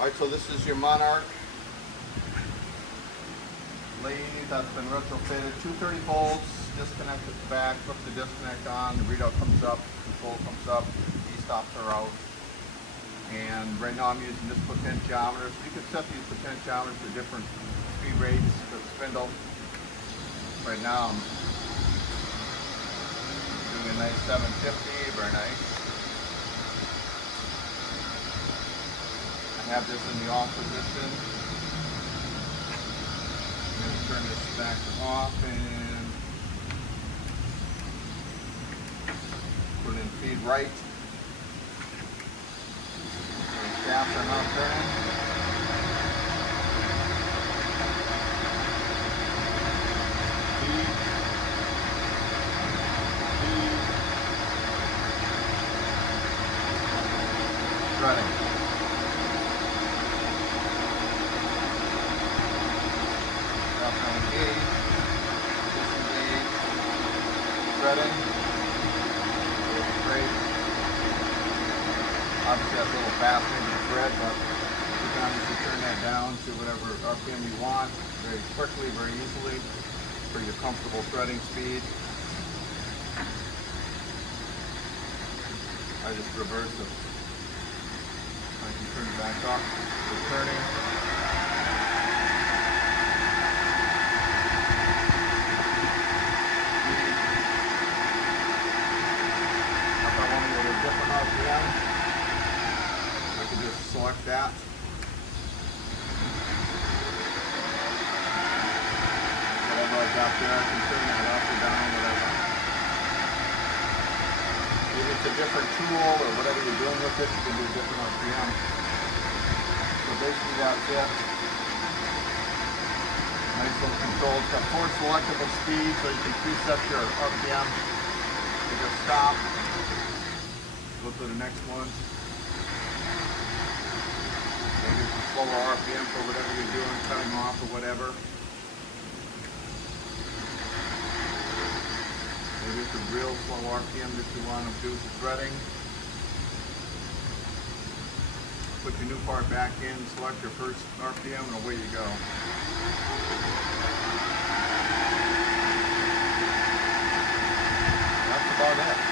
Alright, so this is your MONARCH lathe that's been retrofitted. 230 volts, disconnect at the back, flip the disconnect on, the readout comes up, control comes up, E-stops are out. And right now I'm using this potentiometer. So you can set these potentiometers for different speed rates for the spindle. Right now I'm doing a nice 750, very nice. I have this in the off position. I'm going to turn this back off and put it in feed right. The shafts are not turning. Feed. Threading. Disengage, threading, great. Obviously that's a little fast maybe to thread, but you can obviously turn that down to whatever RPM you want very quickly, very easily for your comfortable threading speed. I just reverse it. I can turn it back off. It's turning. Different RPM. I can just select that. Whatever I got there, I can turn that up or down, whatever. If it's a different tool or whatever you're doing with it, you can do a different RPM. So basically that's it. Nice little control. It's got 4 selectable speeds, so you can preset your RPM. You just stop. Go to the next one. Maybe it's a slower RPM for whatever you're doing, cutting off or whatever. Maybe it's a real slow RPM that you want to do for threading. Put your new part back in, select your first RPM, and away you go. That's about it.